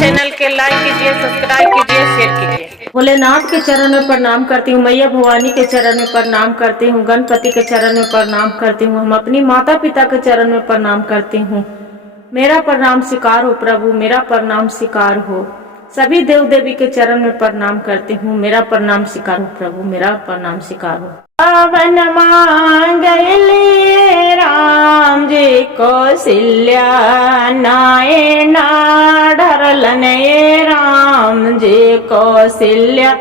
Channel के लाइक कीजिए, subscribe कीजिए, शेयर कीजिए। भोलेनाथ के चरण में प्रणाम करती हूँ, मैया भवानी के चरण में प्रणाम करती हूँ, गणपति के चरण में प्रणाम करती हूँ, हम अपनी माता पिता के चरण में प्रणाम करती हूँ। मेरा प्रणाम स्वीकार हो प्रभु, मेरा प्रणाम स्वीकार हो। सभी देव देवी के चरण में प्रणाम करती हूँ, मेरा प्रणाम स्वीकार हो प्रभु, मेरा प्रणाम स्वीकार हो। पावन मांगलिए राम जी कौशल्या नायना ढरलन ये राम जी कौशल्या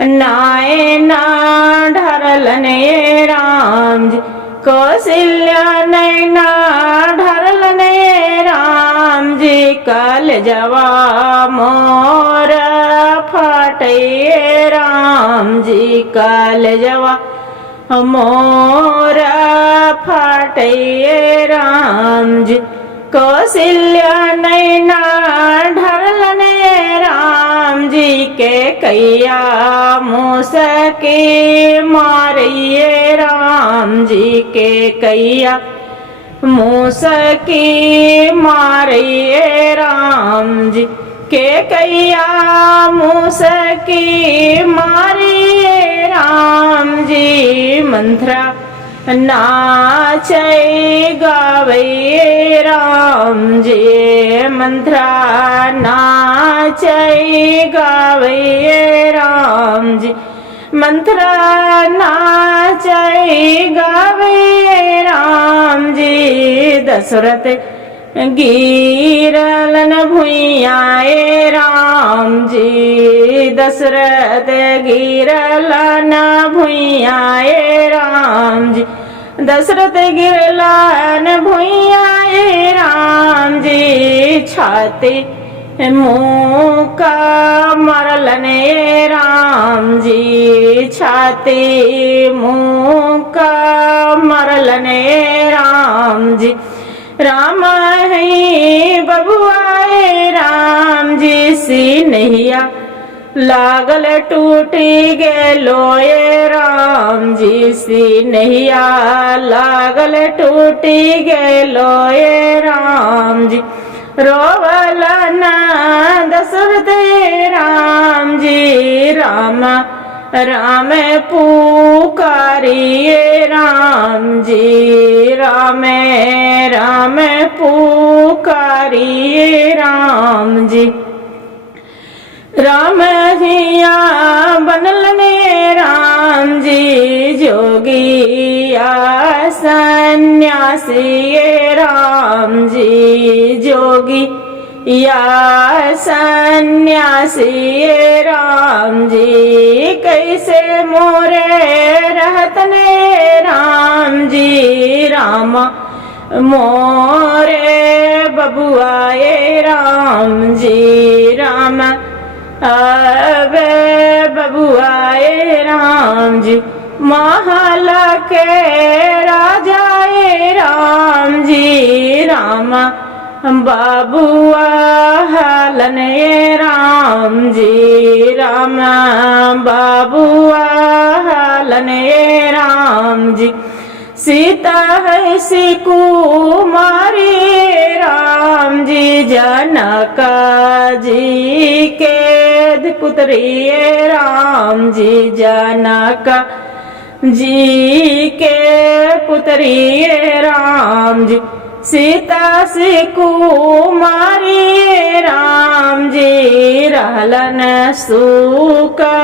नायना ढरलन ये राम जी कौशल्या नैना ढरलन ये राम जी कल जवा मोर फटे राम जी कल जवा मोर फटे राम जी कौशल्या नैना ढरलन राम जी के कैया मूसके मारिए राम जी के कैया मूसके मारिए राम जी के कैया मूसके मारिए राम जी मंत्रा नाचे गावे राम जी मंत्रा नाचे गावे राम जी मंत्रा नाचे गावे राम जी दशरथ गिरलन भुइयाए राम जी दशरथ गिरलन भुइयाए राम जी दशरथ गिरलन भुइयाए राम जी छाती मुँह का मरलन राम जी छाती मुँह का मरलन राम जी राम है बबुआए राम जी सी नैया लागल टूटी गेलो ये राम जी सी नैया लागल टूटी गेलो ये राम जी रोवलन दशरथ राम जी राम राम पुकारिए राम जी राम राम पुकारिए राम जी राम हिया बनलने राम जी जोगिया सन्यासी राम जी जोगी या सन्यासी राम जी कैसे मोरे रहतने राम जी राम मोरे बबुआए राम जी राम अबे बबुआए राम जी महल के राजाए राम जी राम बाबुआ हलन ये राम जी राम बाबुआ हलन ये राम जी सीता है सी कुमारी राम जी जनका जी के पुत्री राम जी जनका जी के पुत्री राम जी सीता सी कुमारी राम जी रहलन सुकवारी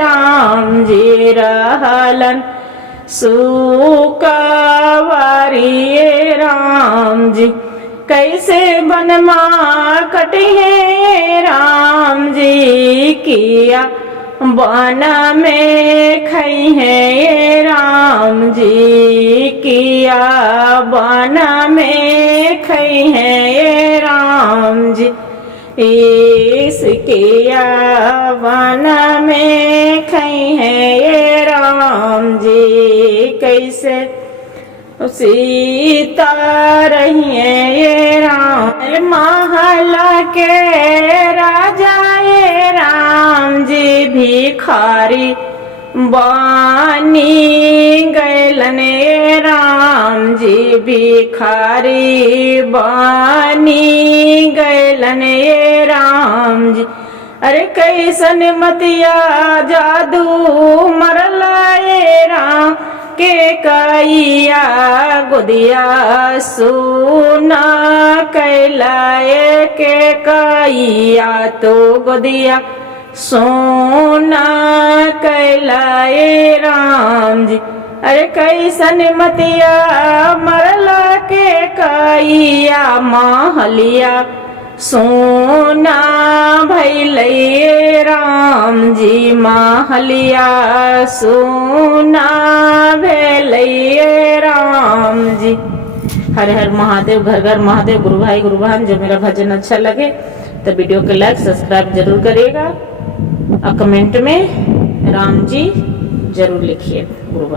राम जी रहलन सुकवारी राम जी कैसे बनमा कटिए राम जी किया बन में खई है राम जी किया बन में खई है राम जी इसकिया बन में खई है राम जी कैसे सीता रही है ये राम महल के राजा ये राम जी भिखारी बानी गैलन राम जी भिखारी बानी गैलन राम जी। अरे कैसन मतिया जादू मरलाए राम के कैया गोदिया सुना कैलाए के कैया तो गोदिया सोना कैलाए राम जी। अरे कैसन मतिया मरला के कैया महलिया सोना भैले राम जी महलिया सोना भैले राम जी। हर हर महादेव, घर घर महादेव, गुरु भाई गुरु बहन। जो मेरा भजन अच्छा लगे तो वीडियो को लाइक सब्सक्राइब जरूर करिएगा और कमेंट में राम जी जरूर लिखिए गुरु बहन।